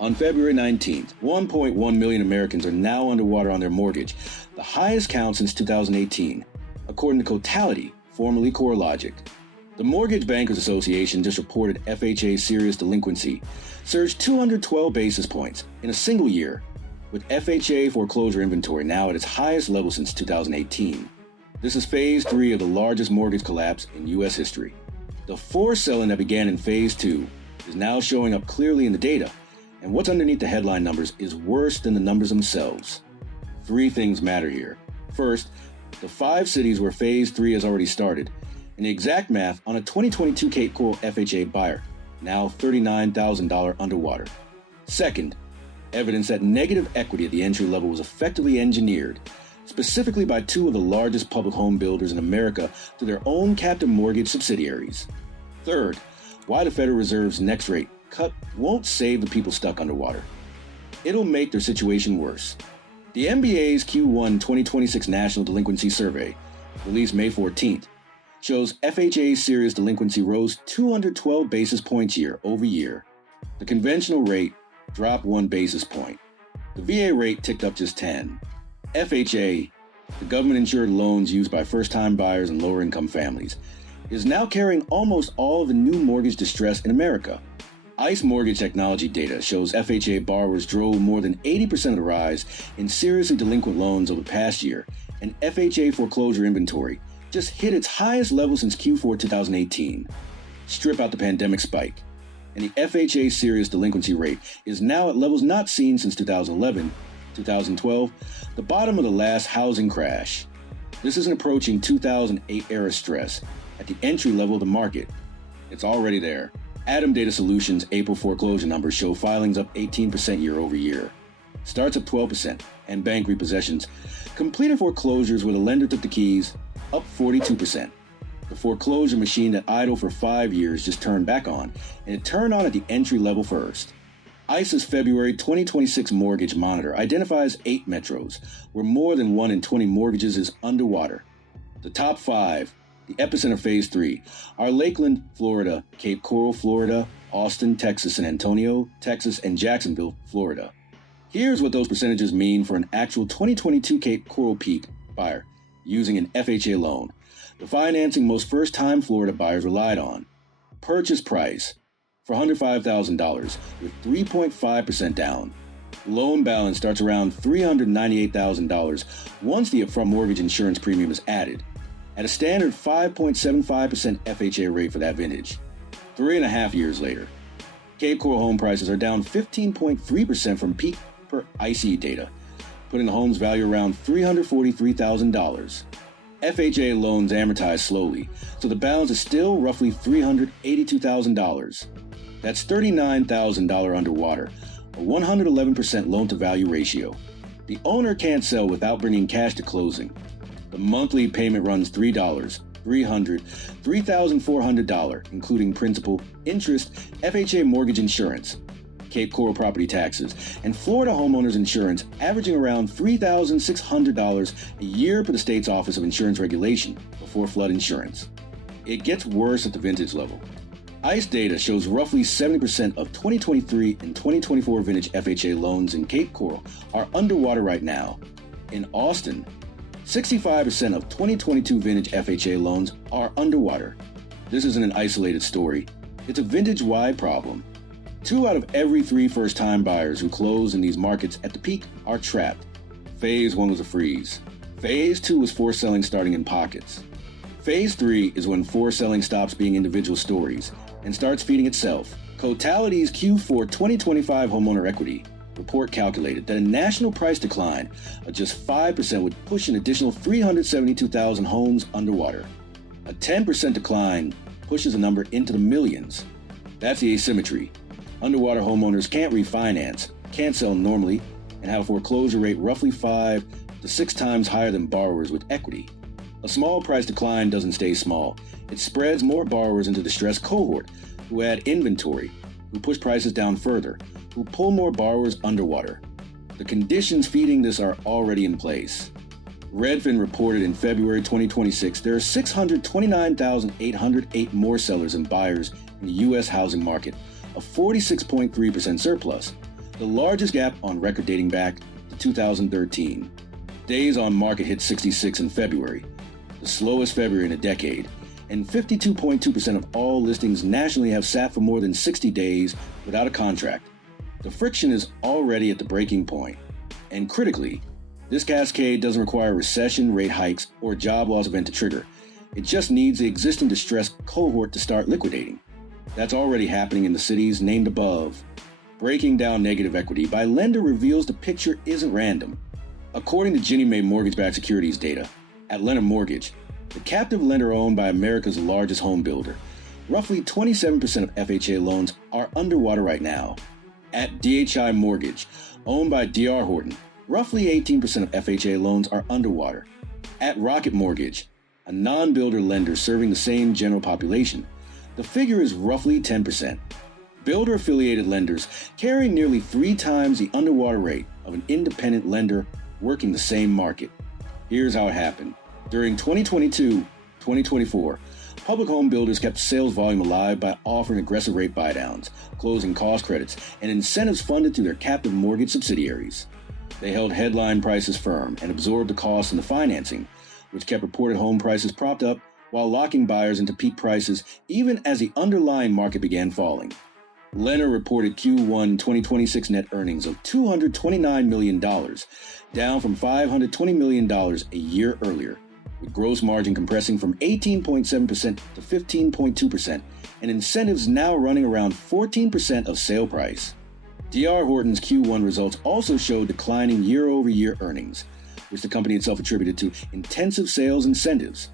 On February 19th, 1.1 million Americans are now underwater on their mortgage, the highest count since 2018, according to Cotality, formerly CoreLogic. The Mortgage Bankers Association just reported FHA serious delinquency surged 212 basis points in a single year, with FHA foreclosure inventory now at its highest level since 2018. This is Phase 3 of the largest mortgage collapse in U.S. history. The forced selling that began in Phase 2 is now showing up clearly in the data, and what's underneath the headline numbers is worse than the numbers themselves. Three things matter here. First, the 5 cities where Phase 3 has already started, and the exact math on a 2022 Cape Coral FHA buyer, now $39,000 underwater. Second, evidence that negative equity at the entry level was effectively engineered, specifically by 2 of the largest public home builders in America through their own captive mortgage subsidiaries. Third, why the Federal Reserve's next rate cut won't save the people stuck underwater. It'll make their situation worse. The MBA's Q1 2026 National Delinquency Survey, released May 14th, shows FHA's serious delinquency rose 212 basis points year over year. The conventional rate dropped 1 basis point. The VA rate ticked up just 10. FHA, the government-insured loans used by first-time buyers and lower-income families, is now carrying almost all of the new mortgage distress in America. ICE mortgage technology data shows FHA borrowers drove more than 80% of the rise in seriously delinquent loans over the past year, and FHA foreclosure inventory just hit its highest level since Q4 2018. Strip out the pandemic spike, and the FHA serious delinquency rate is now at levels not seen since 2011, 2012, the bottom of the last housing crash. This isn't approaching 2008 era stress at the entry level of the market. It's already there. Adam Data Solutions' April foreclosure numbers show filings up 18% year over year, starts up 12%, and bank repossessions, completed foreclosures where the lender took the keys, up 42%. The foreclosure machine that idled for 5 years just turned back on, and it turned on at the entry level first. ICE's February 2026 Mortgage Monitor identifies 8 metros where more than 1 in 20 mortgages is underwater. The top 5, the epicenter Phase 3, are Lakeland, Florida, Cape Coral, Florida, Austin, Texas, San Antonio, Texas, and Jacksonville, Florida. Here's what those percentages mean for an actual 2022 Cape Coral Peak buyer using an FHA loan, the financing most first-time Florida buyers relied on. Purchase price for $105,000 with 3.5% down. Loan balance starts around $398,000 once the upfront mortgage insurance premium is added, at a standard 5.75% FHA rate for that vintage. 3.5 years later, Cape Coral home prices are down 15.3% from peak per ICE data, putting the home's value around $343,000. FHA loans amortize slowly, so the balance is still roughly $382,000. That's $39,000 underwater, a 111% loan-to-value ratio. The owner can't sell without bringing cash to closing. The monthly payment runs $300, $300, $3,400, including principal, interest, FHA mortgage insurance, Cape Coral property taxes, and Florida homeowners insurance, averaging around $3,600 a year per the state's Office of Insurance Regulation before flood insurance. It gets worse at the vintage level. ICE data shows roughly 70% of 2023 and 2024 vintage FHA loans in Cape Coral are underwater right now. In Austin, 65% of 2022 vintage FHA loans are underwater. This isn't an isolated story. It's a vintage-wide problem. 2 out of every 3 first-time buyers who close in these markets at the peak are trapped. Phase 1 was a freeze. Phase 2 was forced selling starting in pockets. Phase 3 is when forced selling stops being individual stories and starts feeding itself. Cotality's Q4 2025 homeowner equity report calculated that a national price decline of just 5% would push an additional 372,000 homes underwater. A 10% decline pushes the number into the millions. That's the asymmetry. Underwater homeowners can't refinance, can't sell normally, and have a foreclosure rate roughly 5 to 6 times higher than borrowers with equity. A small price decline doesn't stay small. It spreads more borrowers into the distressed cohort who add inventory, who push prices down further, who pull more borrowers underwater. The conditions feeding this are already in place. Redfin reported in February 2026 there are 629,808 more sellers and buyers in the U.S. housing market, a 46.3% surplus, the largest gap on record dating back to 2013. Days on market hit 66 in February, the slowest February in a decade, and 52.2% of all listings nationally have sat for more than 60 days without a contract. The friction is already at the breaking point. And critically, this cascade doesn't require recession, rate hikes, or job loss event to trigger. It just needs the existing distressed cohort to start liquidating. That's already happening in the cities named above. Breaking down negative equity by lender reveals the picture isn't random. According to Ginnie Mae mortgage-backed securities data, at Lennar Mortgage, the captive lender owned by America's largest home builder, roughly 27% of FHA loans are underwater right now. At DHI Mortgage, owned by D.R. Horton, roughly 18% of FHA loans are underwater. At Rocket Mortgage, a non-builder lender serving the same general population, the figure is roughly 10%. Builder-affiliated lenders carry nearly 3 times the underwater rate of an independent lender working the same market. Here's how it happened. During 2022-2024, public home builders kept sales volume alive by offering aggressive rate buydowns, closing cost credits, and incentives funded through their captive mortgage subsidiaries. They held headline prices firm and absorbed the costs and the financing, which kept reported home prices propped up while locking buyers into peak prices even as the underlying market began falling. Lennar reported Q1 2026 net earnings of $229 million, down from $520 million a year earlier, with gross margin compressing from 18.7% to 15.2%, and incentives now running around 14% of sale price. D.R. Horton's Q1 results also showed declining year-over-year earnings, which the company itself attributed to intensive sales incentives.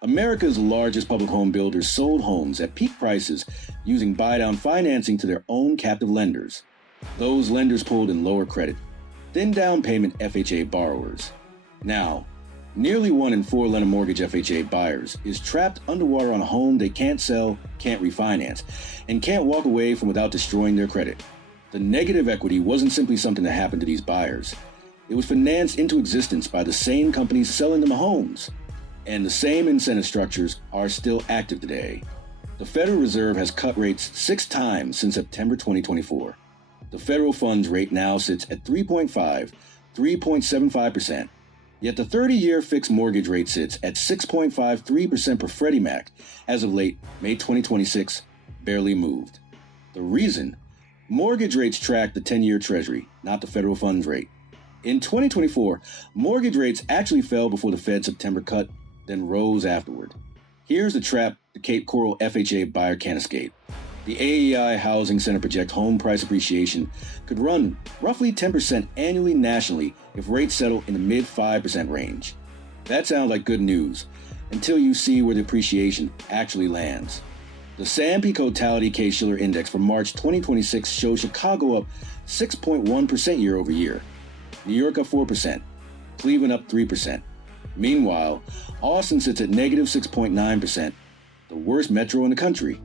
America's largest public home builders sold homes at peak prices using buy-down financing to their own captive lenders. Those lenders pulled in lower credit, thin down payment FHA borrowers. Now, nearly 1 in 4 Lennar Mortgage FHA buyers is trapped underwater on a home they can't sell, can't refinance, and can't walk away from without destroying their credit. The negative equity wasn't simply something that happened to these buyers. It was financed into existence by the same companies selling them the homes. And the same incentive structures are still active today. The Federal Reserve has cut rates 6 times since September 2024. The federal funds rate now sits at 3.75%, yet the 30-year fixed mortgage rate sits at 6.53% per Freddie Mac as of late May 2026, barely moved. The reason? Mortgage rates track the 10-year Treasury, not the federal funds rate. In 2024, mortgage rates actually fell before the Fed's September cut, then rose afterward. Here's the trap the Cape Coral FHA buyer can't escape. The AEI Housing Center projects home price appreciation could run roughly 10% annually nationally if rates settle in the mid-5% range. That sounds like good news, until you see where the appreciation actually lands. The S&P Cotality Case-Shiller Index for March 2026 shows Chicago up 6.1% year over year, New York up 4%, Cleveland up 3%. Meanwhile, Austin sits at negative 6.9%, the worst metro in the country.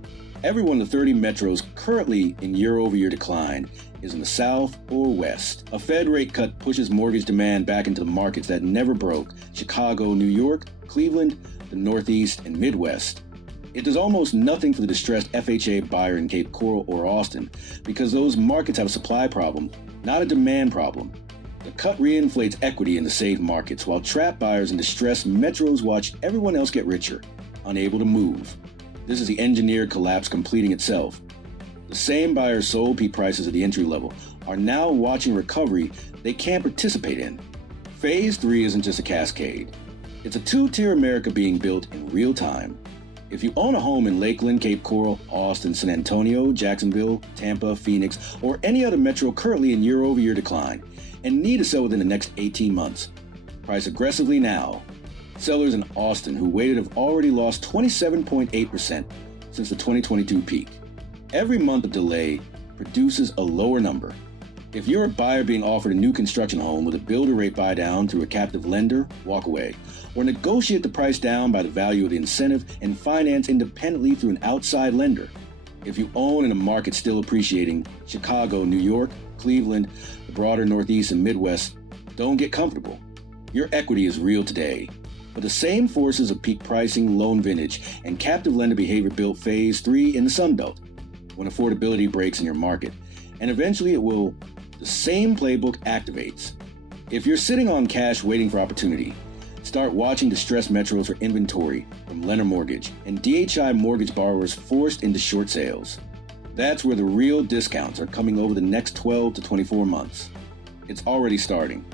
Every one of the 30 metros currently in year-over-year decline is in the South or West. A Fed rate cut pushes mortgage demand back into the markets that never broke: Chicago, New York, Cleveland, the Northeast, and Midwest. It does almost nothing for the distressed FHA buyer in Cape Coral or Austin because those markets have a supply problem, not a demand problem. The cut reinflates equity in the saved markets, while trapped buyers in distressed metros watch everyone else get richer, unable to move. This is the engineered collapse completing itself. The same buyers sold peak prices at the entry level are now watching recovery they can't participate in. Phase 3 isn't just a cascade. It's a 2-tier America being built in real time. If you own a home in Lakeland, Cape Coral, Austin, San Antonio, Jacksonville, Tampa, Phoenix, or any other metro currently in year-over-year decline, and need to sell within the next 18 months, price aggressively now. Sellers in Austin who waited have already lost 27.8% since the 2022 peak. Every month of delay produces a lower number. If you're a buyer being offered a new construction home with a builder rate buy down through a captive lender, walk away, or negotiate the price down by the value of the incentive and finance independently through an outside lender. If you own in a market still appreciating, Chicago, New York, Cleveland, the broader Northeast and Midwest, don't get comfortable. Your equity is real today, but the same forces of peak pricing, loan vintage, and captive lender behavior built Phase 3 in the Sun Belt, when affordability breaks in your market, and eventually it will the same playbook activates. If you're sitting on cash waiting for opportunity, start watching distressed metros for inventory from lender mortgage and DHI mortgage borrowers forced into short sales. That's where the real discounts are coming over the next 12 to 24 months. It's already starting.